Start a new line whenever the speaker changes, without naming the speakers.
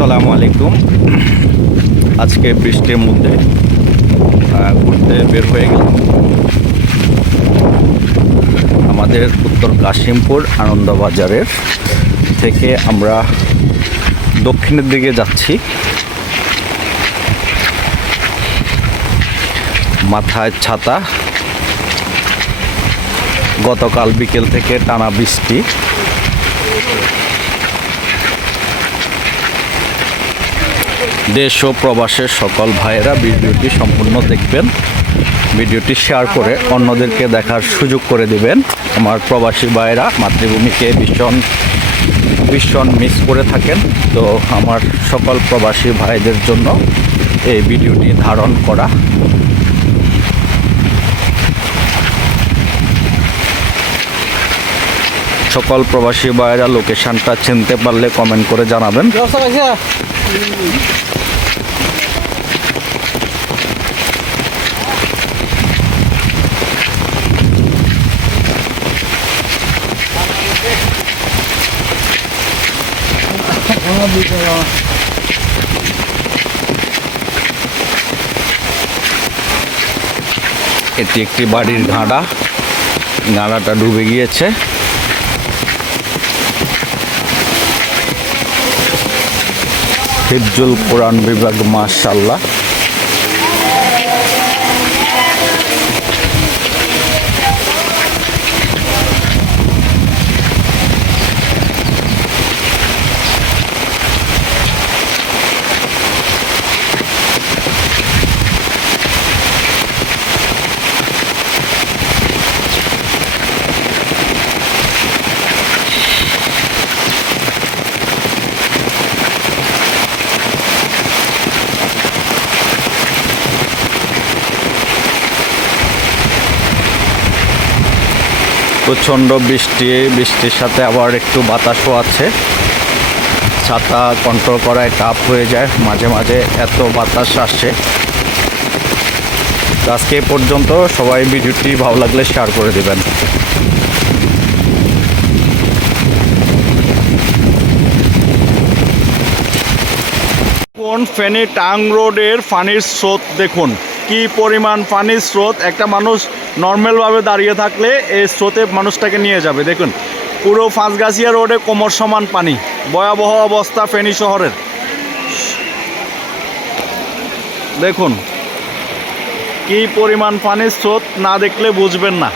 আসসালামু আলাইকুম। আজকে বৃষ্টির মধ্যে ঘুরতে বের হয়ে গেলাম। আমাদের উত্তর কাশিমপুর আনন্দবাজারের থেকে আমরা দক্ষিণের দিকে যাচ্ছি। মাথায় ছাতা। গতকাল বিকেল থেকে টানা বৃষ্টি। দেশ ও প্রবাসের সকল ভাইয়েরা ভিডিওটি সম্পূর্ণ দেখবেন। ভিডিওটি শেয়ার করে অন্যদেরকে দেখার সুযোগ করে দেবেন। আমার প্রবাসী ভাইয়েরা, মাতৃভূমিকে ভীষণ ভীষণ মিস করে থাকেন। তো আমার সকল প্রবাসী ভাইদের জন্য এই ভিডিওটি ধারণ করা সকল প্রবাসী ভাইয়েরা লোকেশনটা চিনতে পারলে কমেন্ট করে জানাবেন। এটি একটি বাড়ির গাঁড়া গাঁড়াটা ডুবে গিয়েছে। হিফজুল কোরআন বিভাগ মাশাল্লাহ প্রচণ্ড বৃষ্টি, বৃষ্টির সাথে আবার একটু বাতাসও আছে। ছাতা কন্ট্রোল করায় টাফ হয়ে যায়, মাঝে মাঝে এত বাতাস আসে। তো আজকে পর্যন্ত সবাই ভিডিওটি ভালো লাগলে শেয়ার করে দেবেন। কোন ফেনী টাং রোডের পানির স্রোত দেখুন। কি পরিমাণ পানির স্রোত? একটা মানুষ নর্মালভাবে দাঁড়িয়ে থাকলে এই স্রোতে মানুষটাকে নিয়ে যাবে। দেখুন, পুরো ফাঁসগাছিয়া রোডে কোমর সমান পানি। ভয়াবহ অবস্থা ফেনী শহরের। দেখুন, কি পরিমাণ পানির স্রোত না দেখলে বুঝবেন না।